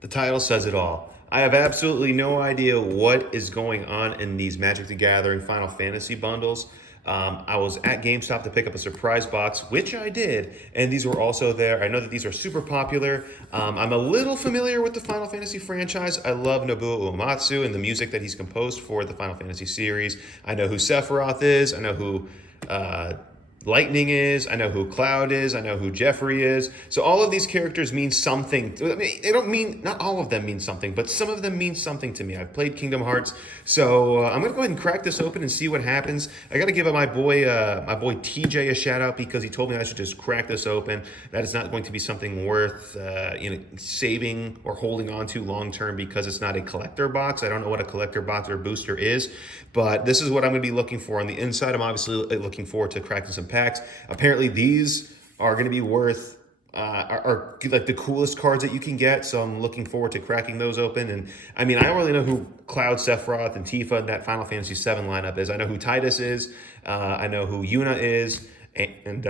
The title says it all. I have absolutely no idea what is going on in these Magic the Gathering Final Fantasy bundles. I was at GameStop to pick up a surprise box, which I did, and these were also there. I know that these are super popular. I'm a little familiar with the Final Fantasy franchise. I love Nobuo Uematsu and the music that he's composed for the Final Fantasy series. I know who Sephiroth is. I know who Lightning is. I know who Cloud is. I know who Jeffrey is. So all of these characters mean something. I mean, they don't mean, not all of them mean something, but some of them mean something to me. I've played Kingdom Hearts, so I'm gonna go ahead and crack this open and see what happens. I gotta give my boy TJ a shout out because he told me I should just crack this open. That is not going to be something worth saving or holding on to long term because it's not a collector box. I don't know what a collector box or booster is, but this is what I'm gonna be looking for on the inside. I'm obviously looking forward to cracking some packs. Apparently, these are going to be worth are like the coolest cards that you can get. So I'm looking forward to cracking those open. And I mean, I don't really know who Cloud, Sephiroth, and Tifa in that Final Fantasy VII lineup is. I know who Titus is. I know who Yuna is, and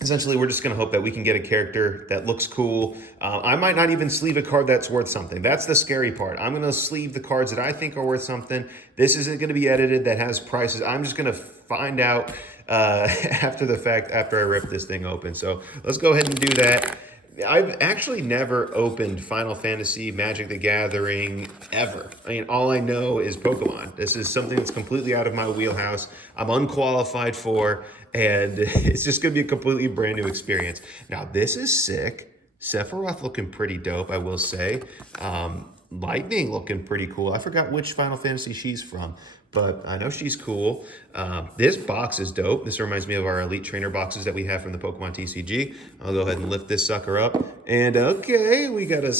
essentially, we're just going to hope that we can get a character that looks cool. I might not even sleeve a card that's worth something. That's the scary part. I'm going to sleeve the cards that I think are worth something. This isn't going to be edited that has prices. I'm just going to find out after the fact, after I rip this thing open. So let's go ahead and do that. I've actually never opened Final Fantasy Magic the Gathering ever. I mean, all I know is Pokemon. This is something that's completely out of my wheelhouse. I'm unqualified for, and it's just going to be a completely brand new experience. Now, this is sick. Sephiroth looking pretty dope, I will say. Lightning looking pretty cool. I forgot which Final Fantasy she's from, but I know she's cool. This box is dope. This reminds me of our Elite Trainer boxes that we have from the Pokemon TCG. I'll go ahead and lift this sucker up. And okay, we got a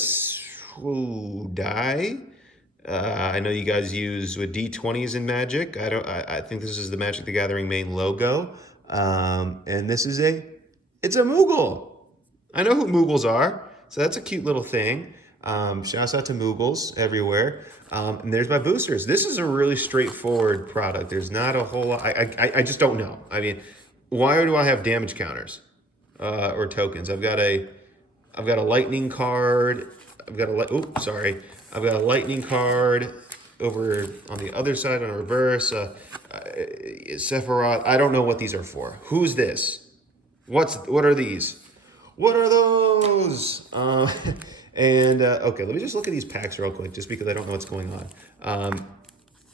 die. I know you guys use with D20s in Magic. I think this is the Magic the Gathering main logo. And this is it's a Moogle. I know who Moogles are, so that's a cute little thing. Shouts out to Moogles everywhere. And there's my boosters. This is a really straightforward product. There's not a whole lot. I just don't know. I mean, why do I have damage counters or tokens? I've got a lightning card. I've got a lightning card over on the other side on reverse. Sephiroth. I don't know what these are for. Who's this? What are these? What are those? Okay, let me just look at these packs real quick, just because I don't know what's going on.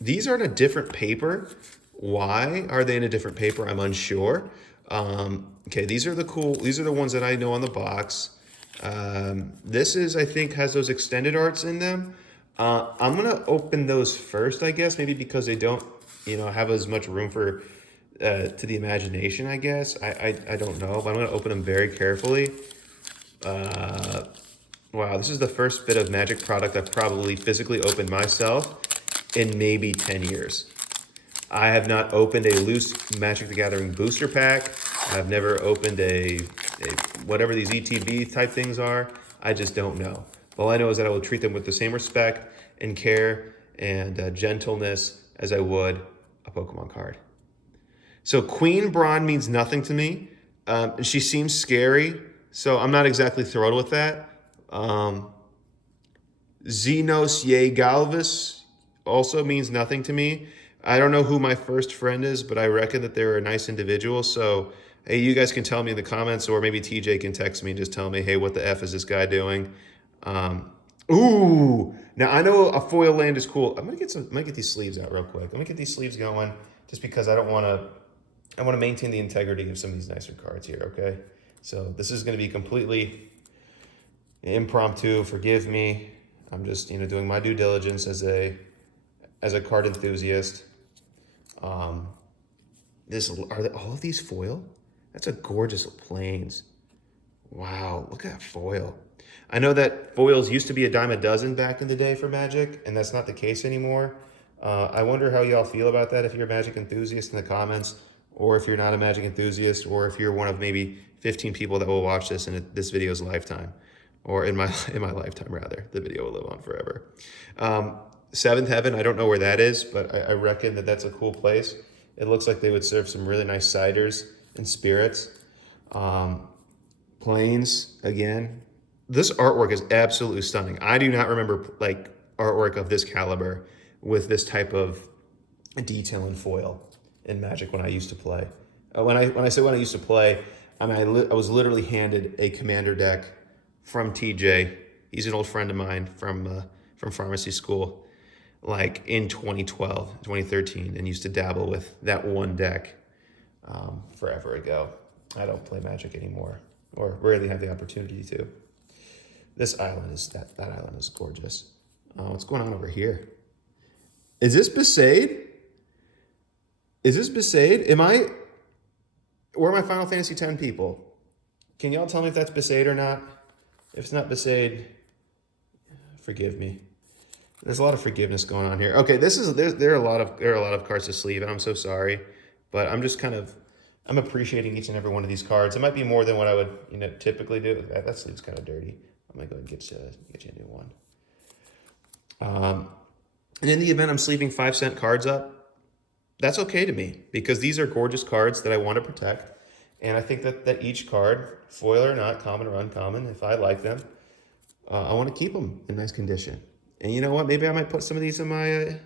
These are in a different paper. Why are they in a different paper? I'm unsure. Okay, these are the ones that I know on the box. This is, I think, has those extended arts in them. I'm gonna open those first, I guess, maybe because they don't, have as much room for to the imagination, I guess. I don't know, but I'm gonna open them very carefully. Wow, this is the first bit of Magic product I've probably physically opened myself in maybe 10 years. I have not opened a loose Magic the Gathering booster pack. I've never opened a whatever these ETB type things are. I just don't know. All I know is that I will treat them with the same respect and care and gentleness as I would a Pokemon card. So Queen Braun means nothing to me. She seems scary, so I'm not exactly thrilled with that. Xenos Ye Galvis also means nothing to me. I don't know who my first friend is, but I reckon that they're a nice individual. So, hey, you guys can tell me in the comments, or maybe TJ can text me and just tell me, hey, what the F is this guy doing? Ooh, now I know a foil land is cool. I'm gonna get these sleeves out real quick. I'm gonna get these sleeves going just because I want to maintain the integrity of some of these nicer cards here, okay? So this is gonna be completely impromptu, forgive me. I'm just, doing my due diligence as a card enthusiast. Are all of these foil? That's a gorgeous plains. Wow, look at that foil. I know that foils used to be a dime a dozen back in the day for Magic, and that's not the case anymore. I wonder how y'all feel about that if you're a Magic enthusiast in the comments, or if you're not a Magic enthusiast, or if you're one of maybe 15 people that will watch this in this video's lifetime. Or in my lifetime, rather. The video will live on forever. Seventh Heaven, I don't know where that is, but I reckon that that's a cool place. It looks like they would serve some really nice ciders and spirits. Plains, again, This artwork is absolutely stunning. I do not remember like artwork of this caliber with this type of detail and foil in Magic when I used to play. When I used to play, I mean I was literally handed a commander deck from TJ. He's an old friend of mine from pharmacy school, like in 2012, 2013, and used to dabble with that one deck forever ago. I don't play Magic anymore, or rarely have the opportunity to. This island is that island is gorgeous. What's going on over here? Is this Besaid? Is this Besaid? Where are my Final Fantasy X people? Can y'all tell me if that's Besaid or not? If it's not Besaid, forgive me. There's a lot of forgiveness going on here. Okay, there are a lot of cards to sleeve, and I'm so sorry, but I'm appreciating each and every one of these cards. It might be more than what I would typically do. That sleeve's kind of dirty. I'm gonna go ahead and get you a new one. And in the event I'm sleeving 5-cent cards up, that's okay to me because these are gorgeous cards that I want to protect. And I think that each card, foil or not, common or uncommon, if I like them, I want to keep them in nice condition. And you know what? Maybe I might put some of these in my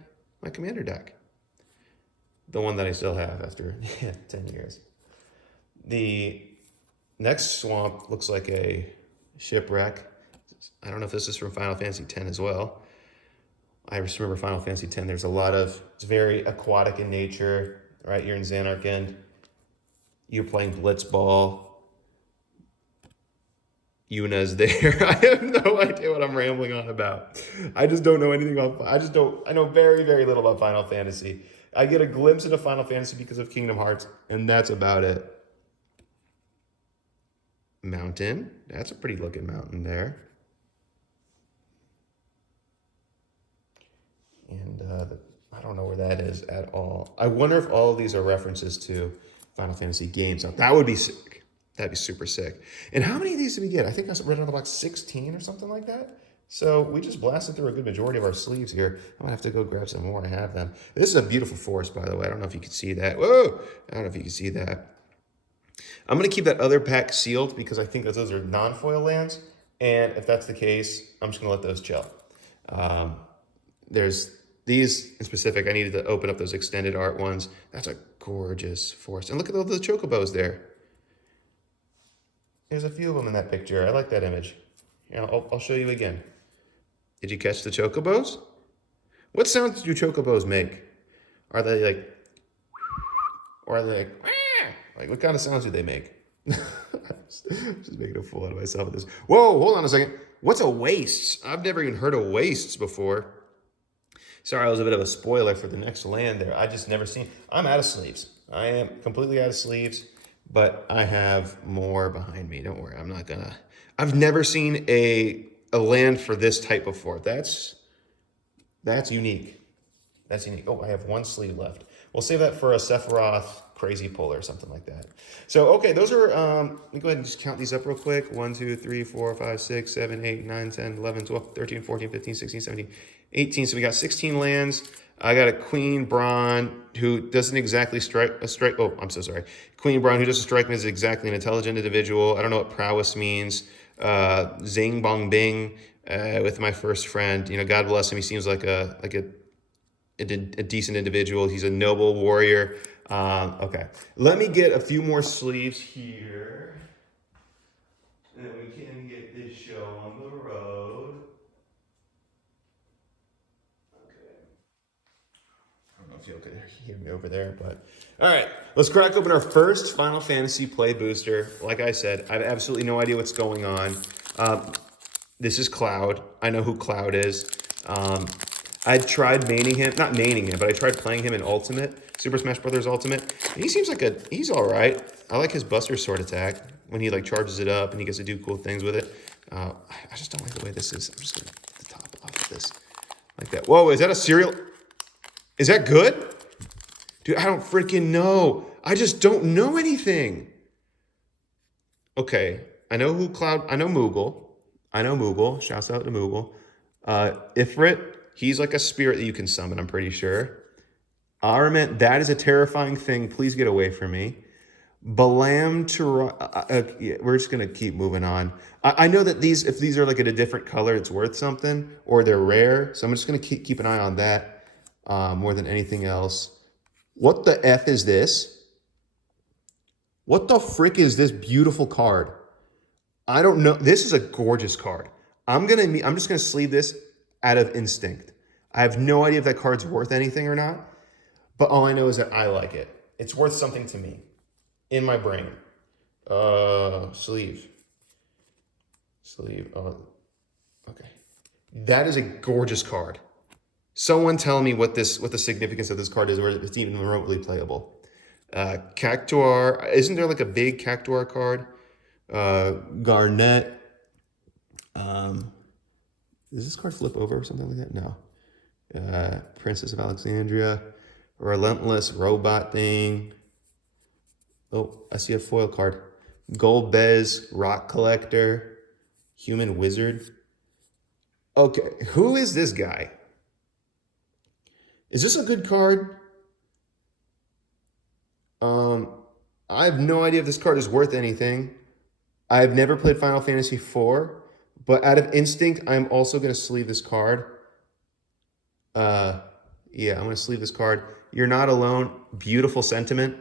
commander deck. The one that I still have after 10 years. The next swamp looks like a shipwreck. I don't know if this is from Final Fantasy X as well. I just remember Final Fantasy X, it's very aquatic in nature, right? You're in Xanarkand. You're playing Blitzball. Yuna's there. I have no idea what I'm rambling on about. I just don't know anything about, I know very, very little about Final Fantasy. I get a glimpse into Final Fantasy because of Kingdom Hearts, and that's about it. Mountain. That's a pretty looking mountain there. And I don't know where that is at all. I wonder if all of these are references to Final Fantasy games. Now, that would be sick. That'd be super sick. And how many of these did we get? I think I read on the box 16 or something like that. So we just blasted through a good majority of our sleeves here. I'm gonna have to go grab some more. I have them. This is a beautiful forest, by the way. I don't know if you can see that. Whoa! I don't know if you can see that. I'm gonna keep that other pack sealed because I think that those are non-foil lands. And if that's the case, I'm just gonna let those chill. There's these in specific. I needed to open up those extended art ones. That's a gorgeous forest. And look at all the chocobos there. There's a few of them in that picture. I like that image. I'll show you again. Did you catch the chocobos? What sounds do chocobos make? Are they like, or are they like what kind of sounds do they make? Just making a fool out of myself with this. Whoa, hold on a second. What's a waste? I've never even heard of wastes before. Sorry, I was a bit of a spoiler for the next land there. I just never seen. I'm out of sleeves. I am completely out of sleeves, but I have more behind me. Don't worry, I've never seen a land for this type of fort. That's unique. That's unique. Oh, I have one sleeve left. We'll save that for a Sephiroth crazy pull or something like that. So, okay, those are, let me go ahead and just count these up real quick. 1, 2, 3, 4, 5, 6, 7, 8, 9, 10, 11, 12, 13, 14, 15, 16, 17, 18. So we got 16 lands. I got a Queen Braun who doesn't exactly strike. Oh, I'm so sorry. Queen Braun who doesn't strike me as exactly an intelligent individual. I don't know what prowess means. Zing Bong Bing with my first friend. God bless him. He seems like a decent individual. He's a noble warrior. Okay, let me get a few more sleeves here, and then we can get this show on the road. Okay. I don't know if you can hear me over there, but all right, let's crack open our first Final Fantasy play booster. Like I said, I have absolutely no idea what's going on. This is Cloud. I know who Cloud is. I tried not maining him, but I tried playing him in Ultimate, Super Smash Bros. Ultimate. And he seems like he's all right. I like his Buster Sword attack when he charges it up and he gets to do cool things with it. I just don't like the way this is. I'm just gonna get the top off of this like that. Whoa, is that a cereal? Is that good? Dude, I don't freaking know. I just don't know anything. Okay, I know Moogle. Shouts out to Moogle. Ifrit. He's like a spirit that you can summon, I'm pretty sure. Armament, that is a terrifying thing. Please get away from me. Balam to yeah, we're just gonna keep moving on. I know that these, if these are like at a different color, it's worth something, or they're rare. So I'm just gonna keep an eye on that more than anything else. What the F is this? What the frick is this beautiful card? I don't know. This is a gorgeous card. I'm just gonna sleeve this out of instinct. I have no idea if that card's worth anything or not, but all I know is that I like it. It's worth something to me in my brain. Sleeve. Sleeve. Oh, okay. That is a gorgeous card. Someone tell me what the significance of this card is, or if it's even remotely playable. Cactuar. Isn't there like a big Cactuar card? Garnet. Does this card flip over or something like that? No. Princess of Alexandria. Relentless robot thing. Oh, I see a foil card. Golbez, Rock Collector, Human Wizard. Okay, who is this guy? Is this a good card? I have no idea if this card is worth anything. I've never played Final Fantasy IV, but out of instinct, I'm also going to sleeve this card. Yeah, I'm going to sleeve this card. You're Not Alone. Beautiful sentiment.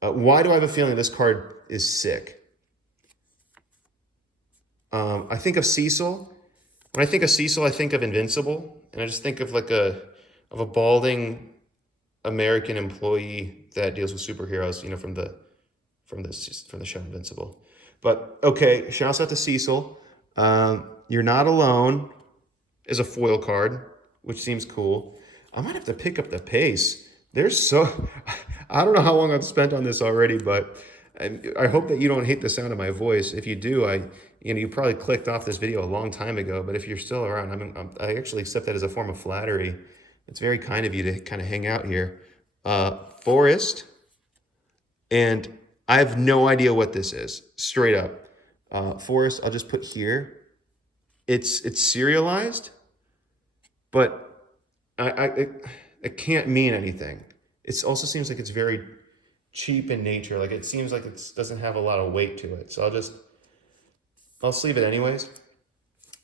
Why do I have a feeling this card is sick? I think of Cecil. When I think of Cecil, I think of Invincible, and I just think of like a balding American employee that deals with superheroes, you know, from the show Invincible. But okay, shouts out to Cecil. You're Not Alone is a foil card, which seems cool. I might have to pick up the pace. I don't know how long I've spent on this already, but I hope that you don't hate the sound of my voice. If you do, you probably clicked off this video a long time ago, but if you're still around, I actually accept that as a form of flattery. It's very kind of you to kind of hang out here. Forest, and I have no idea what this is, straight up. Forest, I'll just put here. It's serialized, but it can't mean anything. It also seems like it's very cheap in nature. Like it seems like it doesn't have a lot of weight to it. So I'll sleeve it anyways.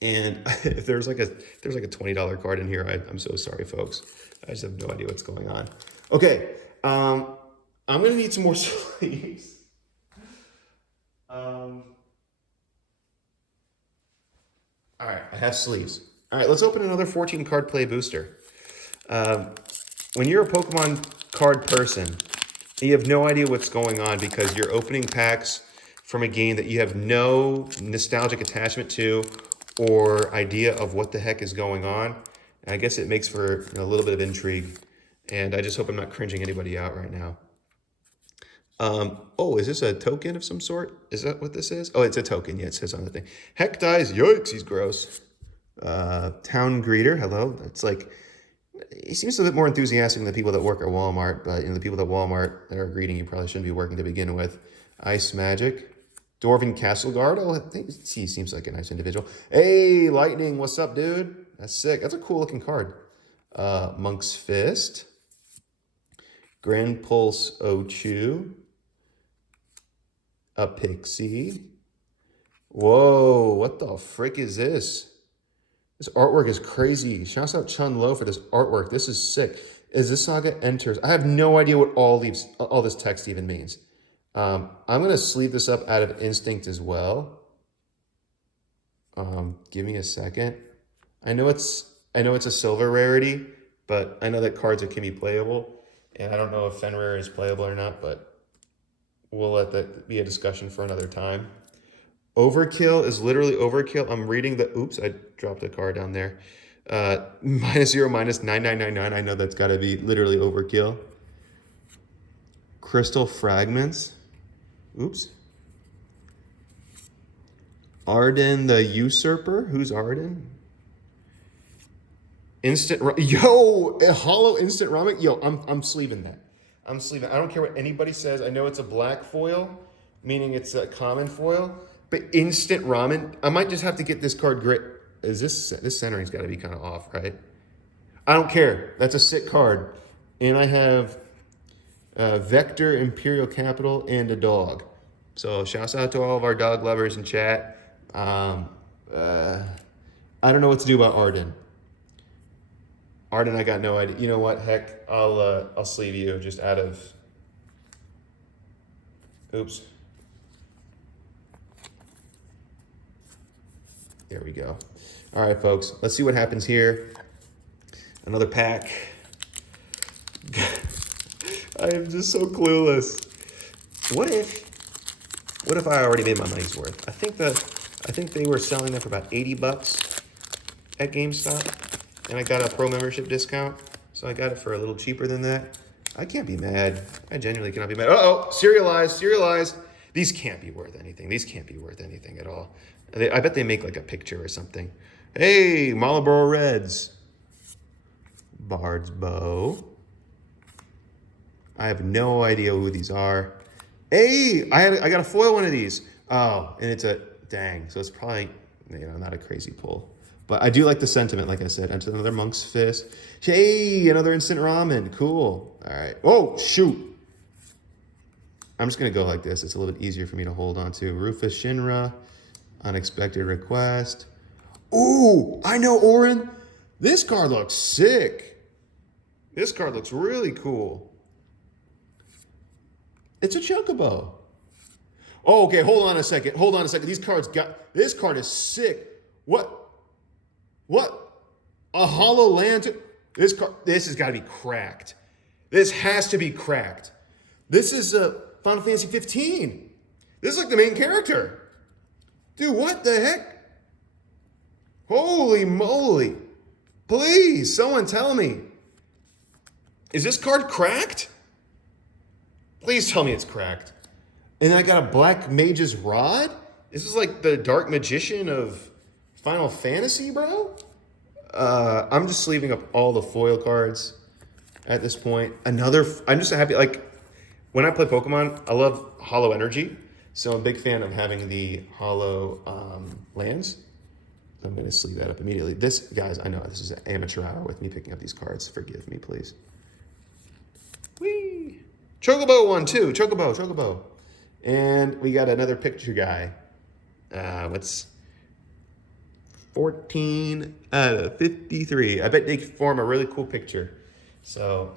And if there's like a $20 card in here, I'm so sorry, folks. I just have no idea what's going on. Okay, I'm gonna need some more sleeves. All right, I have sleeves. All right, let's open another 14 card play booster. When you're a Pokemon card person, you have no idea what's going on because you're opening packs from a game that you have no nostalgic attachment to or idea of what the heck is going on. And I guess it makes for a little bit of intrigue. And I just hope I'm not cringing anybody out right now. Oh, is this a token of some sort? Is that what this is? Oh, it's a token. Yeah, it says on the thing. Heck dies. Yikes, he's gross. Town greeter. Hello. It's like, he seems a bit more enthusiastic than the people that work at Walmart, but the people at Walmart that are greeting you probably shouldn't be working to begin with. Ice Magic. Dwarven Castle Guard. Oh, I think he seems like a nice individual. Hey, Lightning, what's up, dude? That's sick. That's a cool looking card. Monk's Fist. Grand Pulse Ochu. A Pixie. Whoa, what the frick is this? This artwork is crazy. Shouts out Chun Lo for this artwork. This is sick. As this saga enters, I have no idea what all this text even means. I'm going to sleeve this up out of instinct as well. Give me a second. I know it's a silver rarity, but I know that cards can be playable, and I don't know if Fenrir is playable or not, but we'll let that be a discussion for another time. Overkill is literally overkill. I'm reading the, oops, I dropped a card down there. -0, -9999. I know that's got to be literally overkill. Crystal Fragments. Oops. Arden the Usurper. Who's Arden? Yo, a hollow instant ramen. Yo, I'm sleeving that. I'm sleeving. I don't care what anybody says. I know it's a black foil, meaning it's a common foil, but instant ramen. I might just have to get this card great. Is this centering's got to be kind of off, right? I don't care. That's a sick card, and I have Vector, Imperial Capital, and a dog. So shouts out to all of our dog lovers in chat. I don't know what to do about Arden. Arden, I got no idea. You know what? Heck, I'll sleeve you just out of. Oops. There we go. All right, folks. Let's see what happens here. Another pack. I am just so clueless. What if I already made my money's worth? I think they were selling them for about $80 at GameStop, and I got a pro membership discount, so I got it for a little cheaper than that. I can't be mad. I genuinely cannot be mad. Uh-oh, serialized. These can't be worth anything. These can't be worth anything at all. I bet they make like a picture or something. Hey, Marlboro Reds. Bard's Bow. I have no idea who these are. Hey, I got a foil one of these. Oh, and it's a, dang. So it's probably, not a crazy pull. But I do like the sentiment, like I said. Enter another Monk's Fist. Hey, another Instant Ramen. Cool. All right. Oh, shoot. I'm just going to go like this. It's a little bit easier for me to hold on to. Rufus Shinra. Unexpected Request. Ooh, I know, Orin. This card looks sick. This card looks really cool. It's a Chocobo. Oh, okay, hold on a second. This card is sick. What? A Hollow Lantern? This has got to be cracked. This has to be cracked. This is Final Fantasy 15. This is like the main character. Dude, what the heck? Holy moly. Please, someone tell me. Is this card cracked? Please tell me it's cracked. And I got a Black Mage's Rod? This is like the Dark Magician of Final Fantasy, bro? I'm just leaving up all the foil cards at this point. I'm just happy, like, when I play Pokemon, I love Hollow Energy. So I'm a big fan of having the Hollow lands. I'm going to sleeve that up immediately. This, guys, I know this is an amateur hour with me picking up these cards. Forgive me, please. Whee! Chocobo one, too. Chocobo. And we got another picture guy. What's 14 out of 53. I bet they form a really cool picture. So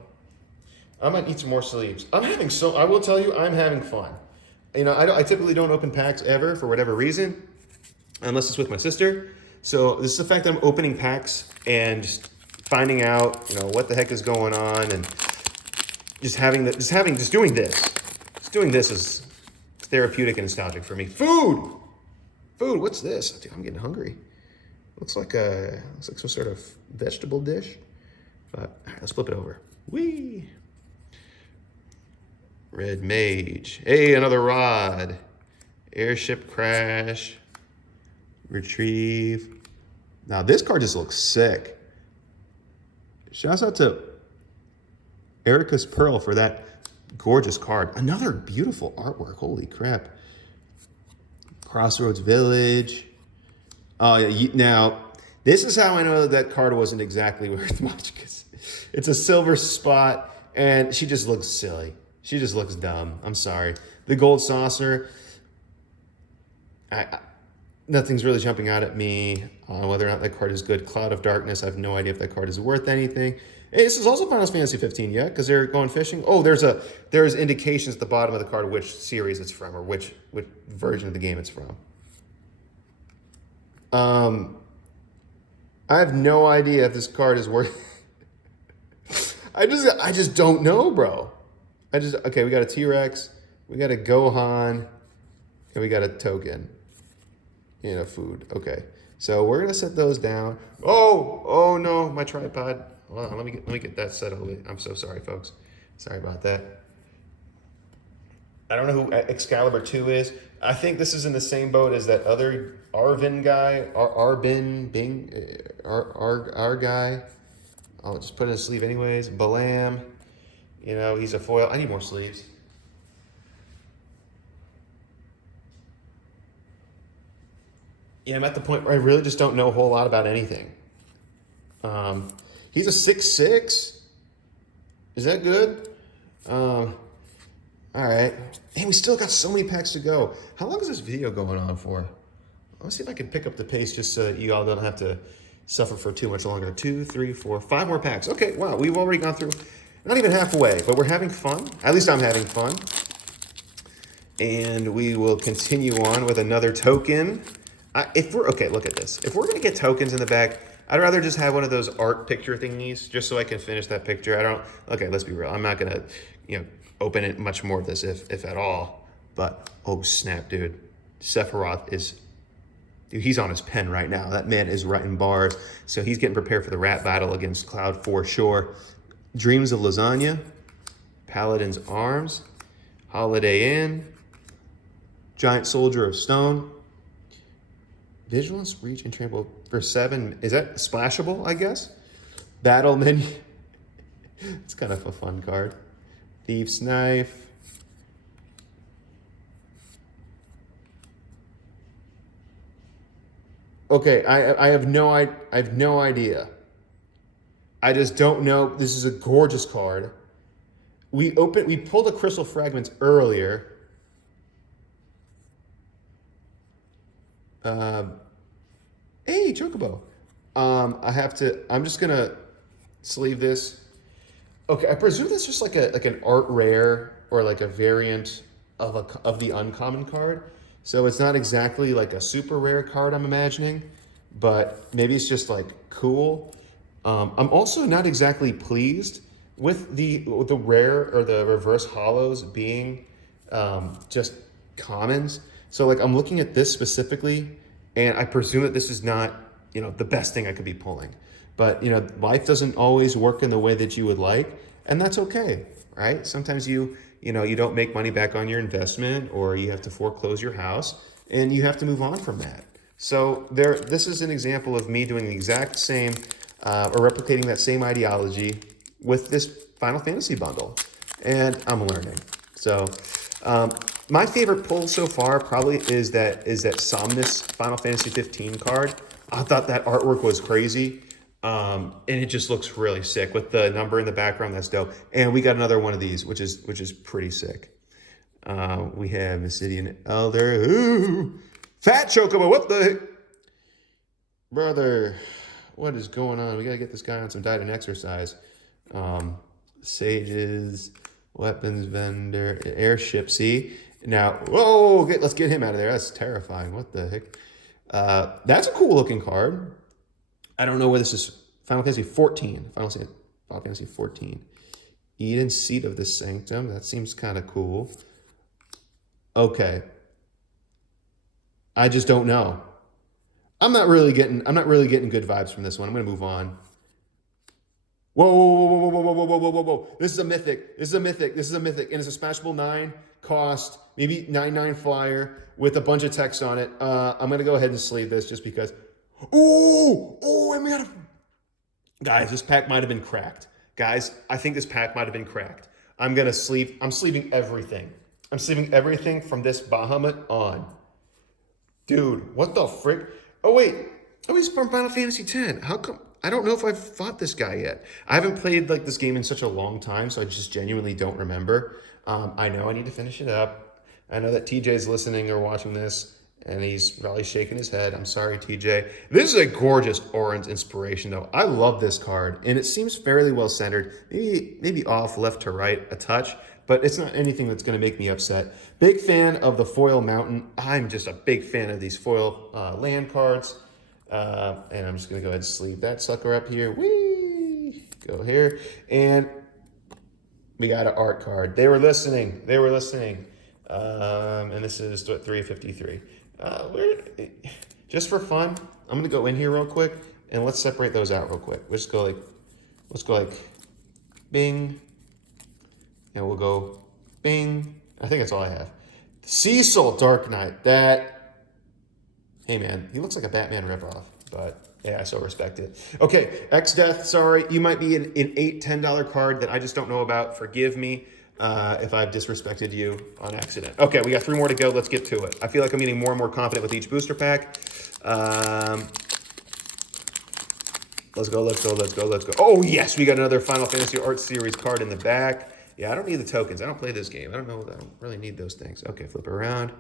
I might need some more sleeves. I will tell you, I'm having fun. I typically don't open packs ever for whatever reason, unless it's with my sister. So this is the fact that I'm opening packs and just finding out, what the heck is going on, and just doing this. Just doing this is therapeutic and nostalgic for me. Food. What's this? Dude, I'm getting hungry. Looks like some sort of vegetable dish. But all right, let's flip it over. Whee! Red Mage. Hey, another Rod. Airship Crash. Retrieve. Now this card just looks sick. Shouts out to Erica's Pearl for that gorgeous card. Another beautiful artwork. Holy crap. Crossroads Village. Oh, yeah. Now, this is how I know that card wasn't exactly worth much, because it's a silver spot, and she just looks silly. She just looks dumb. I'm sorry. The Gold Saucer. Nothing's really jumping out at me on whether or not that card is good. Cloud of Darkness. I have no idea if that card is worth anything. Hey, this is also Final Fantasy 15, yeah? Because they're going fishing. Oh, there's indications at the bottom of the card which series it's from, or which version of the game it's from. I have no idea if this card is worth. I just don't know, bro. Okay, we got a T-Rex, we got a Gohan, and we got a token. Food. Okay, so we're gonna set those down. Oh no, my tripod. Hold on, let me get that settled. I'm so sorry, folks. Sorry about that. I don't know who Excalibur 2 is. I think this is in the same boat as that other Arvin guy, Arbin Bing, our guy. I'll just put it in a sleeve anyways. Balam, he's a foil. I need more sleeves. Yeah, I'm at the point where I really just don't know a whole lot about anything. He's a 6/6. Is that good? All right. And we still got so many packs to go. How long is this video going on for? Let's see if I can pick up the pace just so you all don't have to suffer for too much longer. 2, 3, 4, 5 more packs. Okay, wow, we've already gone through not even halfway, but we're having fun. At least I'm having fun. And we will continue on with another token. If we're okay, look at this. If we're gonna get tokens in the back, I'd rather just have one of those art picture thingies just so I can finish that picture. Okay, let's be real. I'm not gonna, open it much more of this if at all. But oh snap, dude. Sephiroth is, dude, he's on his pen right now. That man is writing bars. So he's getting prepared for the rap battle against Cloud for sure. Dreams of Lasagna, Paladin's Arms, Holiday Inn, Giant Soldier of Stone, Vigilance, Reach, and Trample for 7. Is that splashable, I guess? Battle Menu. It's kind of a fun card. Thief's Knife. Okay, I have no idea. I just don't know. This is a gorgeous card. We pulled a Crystal Fragments earlier. Hey, Chocobo. I'm just gonna sleeve this. Okay, I presume that's just like an art rare or like a variant of the uncommon card. So it's not exactly like a super rare card, I'm imagining, but maybe it's just like cool. I'm also not exactly pleased with the rare or the reverse hollows being just commons. So like I'm looking at this specifically, and I presume that this is not the best thing I could be pulling. But life doesn't always work in the way that you would like, and that's okay, right? Sometimes you don't make money back on your investment, or you have to foreclose your house, and you have to move on from that. So this is an example of me doing the exact same, or replicating that same ideology with this Final Fantasy bundle, and I'm learning. So my favorite pull so far probably is that Somnus Final Fantasy 15 card. I thought that artwork was crazy. And it just looks really sick with the number in the background. That's dope. And we got another one of these, which is pretty sick. We have Missidian Elder. Ooh, Fat Chocobo. What the heck? Brother, what is going on? We got to get this guy on some diet and exercise. Sages, Weapons Vendor, Airship. See? Now, whoa, let's get him out of there. That's terrifying. What the heck? That's a cool looking card. I don't know where this is. Final Fantasy 14. Final Fantasy 14. Eden, Seat of the Sanctum. That seems kind of cool. Okay. I just don't know. I'm not really getting good vibes from this one. I'm gonna move on. Whoa, whoa, whoa, whoa, whoa, whoa, whoa, whoa, whoa, whoa. This is a mythic. And it's a smashable 9 cost, maybe 9/9 flyer with a bunch of text on it. I'm gonna go ahead and sleeve this just because. Oh, and we got guys, this pack might have been cracked. Guys, I think this pack might have been cracked. I'm sleeving everything. I'm sleeving everything from this Bahamut on. Dude, what the frick? Oh, wait. Oh, he's from Final Fantasy X. How come? I don't know if I've fought this guy yet. I haven't played like this game in such a long time, so I just genuinely don't remember. I know I need to finish it up. I know that TJ's listening or watching this, and he's probably shaking his head. I'm sorry, TJ. This is a gorgeous orange inspiration, though. I love this card, and it seems fairly well centered. Maybe off left to right a touch, but it's not anything that's going to make me upset. Big fan of the foil mountain. I'm just a big fan of these foil land cards. And I'm just going to go ahead and sleeve that sucker up here. Whee! Go here. And we got an art card. They were listening. And this is 353. Just for fun, I'm going to go in here real quick and let's separate those out real quick. Let's go like bing. And we'll go bing. I think that's all I have. Cecil Dark Knight. Hey man, he looks like a Batman ripoff, but yeah, I so respect it. Okay, X-Death, sorry. You might be an $8, $10 card that I just don't know about. Forgive me if I've disrespected you on accident. Okay, we got 3 more to go. Let's get to it. I feel like I'm getting more and more confident with each booster pack. Let's go. Oh yes, we got another Final Fantasy Art Series card in the back. Yeah, I don't need the tokens. I don't play this game. I don't really need those things. Okay, flip around.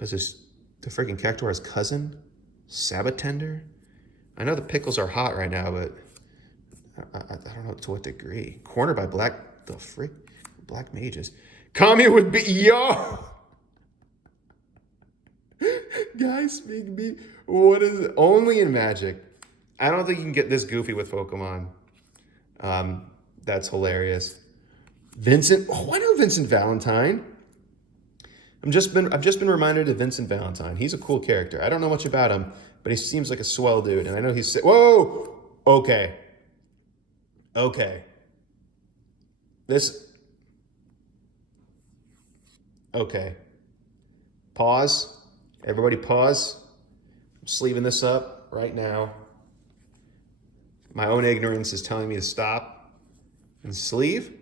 Is this the freaking Cactuar's cousin? Sabatender? I know the pickles are hot right now, but I don't know to what degree. Cornered by black mages. Kami would be, yo! Guys, speak me. What is it? Only in Magic. I don't think you can get this goofy with Pokemon. That's hilarious. Vincent, I know Vincent Valentine. I've just been reminded of Vincent Valentine. He's a cool character. I don't know much about him, but he seems like a swell dude. And I know he's whoa! Okay. Okay. Pause. Everybody pause. I'm sleeving this up right now. My own ignorance is telling me to stop and sleeve.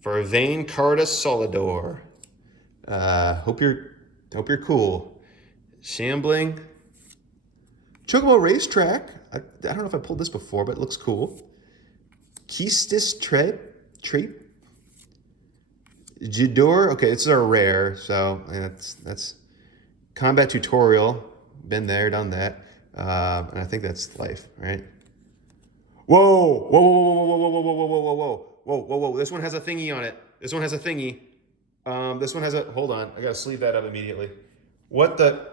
For Vane Carta Solidor. Hope you're cool. Shambling. Chocobo Racetrack. I don't know if I pulled this before, but it looks cool. Keistis Treep. Jidor. Okay, this is our rare, so that's combat tutorial. Been there, done that. And I think that's life, right? Whoa. This one has a thingy on it. This one has a thingy. This one has a, hold on. I gotta sleeve that up immediately. What the,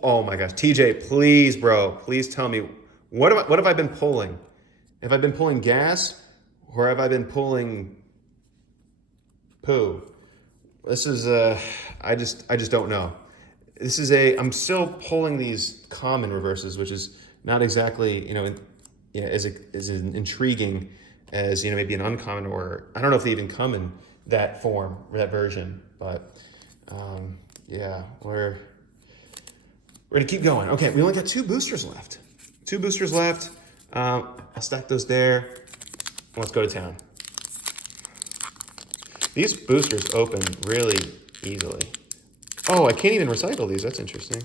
oh my gosh. TJ, please, bro. Please tell me, what have I been pulling? Have I been pulling gas or have I been pulling poo? This is, I just don't know. This is I'm still pulling these common reverses, which is not exactly, as intriguing as, maybe an uncommon, or I don't know if they even come in that form or that version, but yeah, we're gonna keep going. Okay, we only got 2 boosters left. I'll stack those there. Let's go to town. These boosters open really easily. Oh, I can't even recycle these. That's interesting.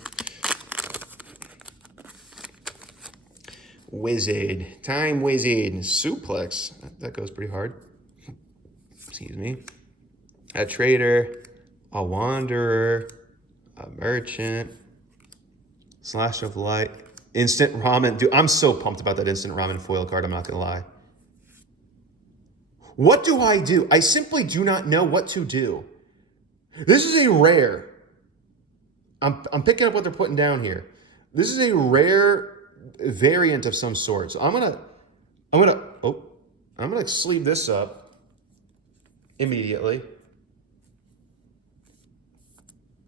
Wizard. Time Wizard. Suplex. That goes pretty hard. Excuse me. A trader. A wanderer. A merchant. Slash of light. Instant ramen. Dude, I'm so pumped about that instant ramen foil card. I'm not going to lie. What do? I simply do not know what to do. This is a rare. I'm picking up what they're putting down here. This is a rare variant of some sort. So I'm gonna sleeve this up immediately.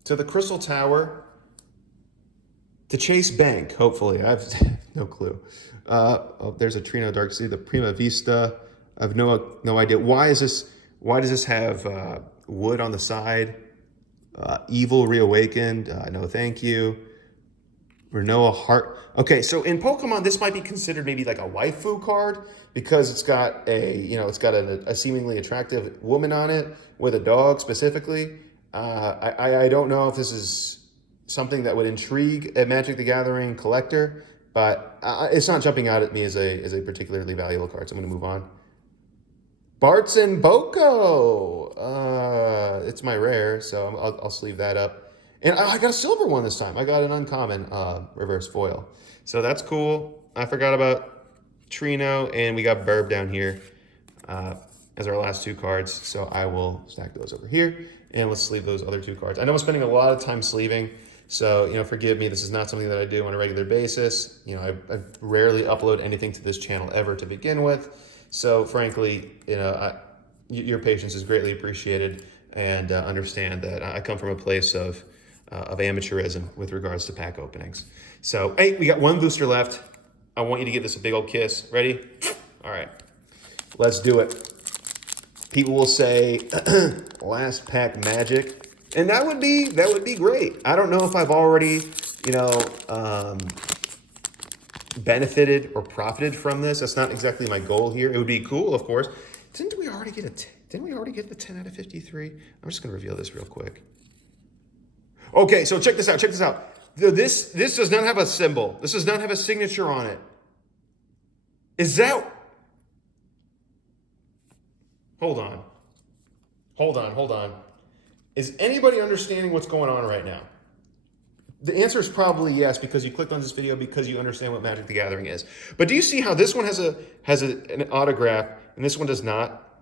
To the Crystal Tower. To Chase Bank, hopefully. I have no clue. There's a Trino Dark Sea, the Prima Vista. I have no idea. Why does this have wood on the side? Evil Reawakened. No, thank you. Renoa Heart. Okay, so in Pokemon, this might be considered maybe like a waifu card because it's got a seemingly attractive woman on it with a dog specifically. I don't know if this is something that would intrigue a Magic the Gathering collector, but it's not jumping out at me as a particularly valuable card. So I'm going to move on. Bart's and Boko. It's my rare, so I'll sleeve that up. And I got a silver one this time. I got an uncommon reverse foil. So that's cool. I forgot about Trino, and we got Burb down here as our last 2 cards. So I will stack those over here, and let's sleeve those other 2 cards. I know I'm spending a lot of time sleeving, so forgive me. This is not something that I do on a regular basis. I rarely upload anything to this channel ever to begin with. So frankly, your patience is greatly appreciated, and understand that I come from a place of amateurism with regards to pack openings. So, hey, we got 1 booster left. I want you to give this a big old kiss. Ready? All right, let's do it. People will say, last pack magic, and that would be great. I don't know if I've already, benefited or profited from this. That's not exactly my goal here. It would be cool, of course. Didn't we already get the 10 out of 53? I'm just going to reveal this real quick. Okay, so check this out. This does not have a symbol. This does not have a signature on it. Is that... Hold on. Hold on. Hold on. Is anybody understanding what's going on right now? The answer is probably yes, because you clicked on this video because you understand what Magic the Gathering is. But do you see how this one has an autograph and this one does not?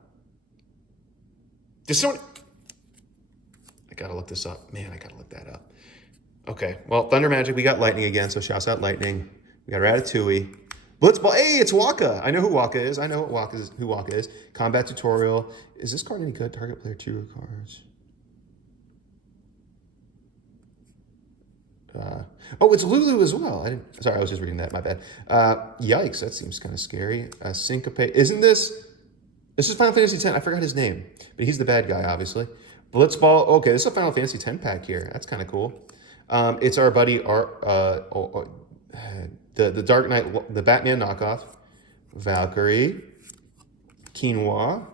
Does someone? I gotta look this up. Man, I gotta look that up. Okay, well, Thunder Magic, we got Lightning again, so shouts out Lightning. We got Ratatouille. Blitzball, hey, it's Waka. I know who Waka is. I know who Waka is. Combat Tutorial. Is this card any good? Target player 2 cards. Oh, it's Lulu as well. Sorry, I was just reading that. My bad. Yikes, that seems kind of scary. Syncopate. Isn't this? This is Final Fantasy X. I forgot his name, but he's the bad guy, obviously. Blitzball. Okay, this is a Final Fantasy X pack here. That's kind of cool. It's our buddy, the Dark Knight, the Batman knockoff. Valkyrie. Quinoa.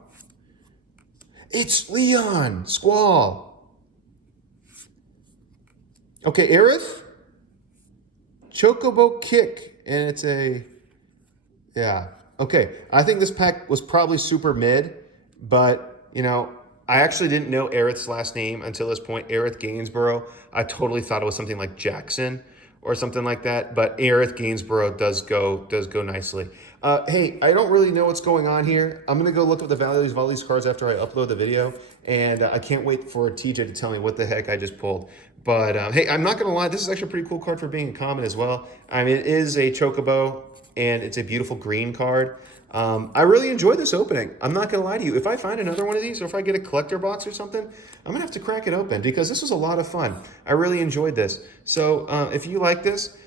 It's Leon. Squall. Okay, Aerith, Chocobo Kick, and it's yeah. Okay, I think this pack was probably super mid, but, you know, I actually didn't know Aerith's last name until this point, Aerith Gainsborough. I totally thought it was something like Jackson or something like that, but Aerith Gainsborough does go nicely. Hey, I don't really know what's going on here. I'm going to go look up the values of all these cards after I upload the video, and I can't wait for TJ to tell me what the heck I just pulled. But, hey, I'm not going to lie. This is actually a pretty cool card for being a common as well. I mean, it is a Chocobo, and it's a beautiful green card. I really enjoyed this opening. I'm not going to lie to you. If I find another one of these, or if I get a collector box or something, I'm going to have to crack it open because this was a lot of fun. I really enjoyed this. So if you like this,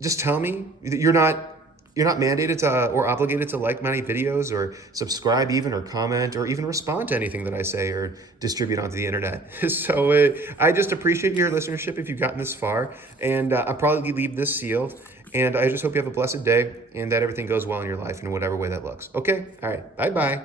just tell me. You're not mandated to or obligated to like my videos or subscribe even or comment or even respond to anything that I say or distribute onto the internet. So I just appreciate your listenership if you've gotten this far, and I'll probably leave this sealed. And I just hope you have a blessed day and that everything goes well in your life in whatever way that looks. Okay? All right. Bye-bye.